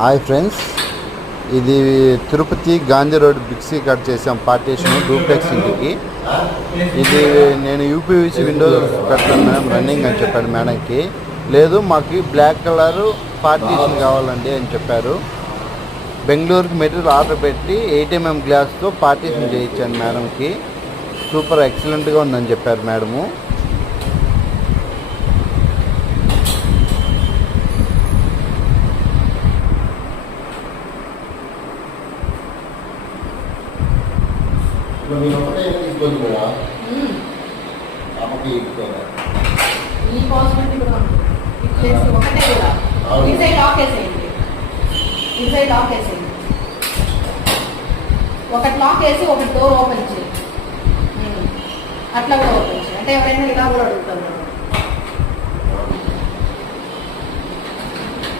Hi friends, ఇది Tirupati Gandhi road బిక్సీ cut చేసాం partition duplex ఇంటికి. ఇది నేను యూపీవీసీ విండోస్ కట్టాను మేడం, రన్నింగ్ అని చెప్పాడు మేడంకి. లేదు మాకు బ్లాక్ కలరు పార్టీషన్ కావాలండి అని చెప్పారు. బెంగళూరుకి మెటీరియల్ ఆర్డర్ పెట్టి 8mm గ్లాస్తో పార్టీషన్ చేయించాను మేడంకి. సూపర్ ఎక్సలెంట్గా ఉందని చెప్పారు మేడము. నేను ఒకటే తీసుకోవచ్చు కదా, అమ్మకి ఈ పాసిబిలిటీ కూడా ఇట్లేసి ఒకటే కూడా ఇన్సైడ్ లాక్ వేసేయండి. ఇన్సైడ్ లాక్ వేసేయండి. ఒకటి లాక్ వేసి ఒకటి డోర్ ఓపెన్ చేయండి. అట్లా కూడా ఓపెన్ చేయండి. అంటే ఎవరైనా ఇలా కూడా అడుగుతారు.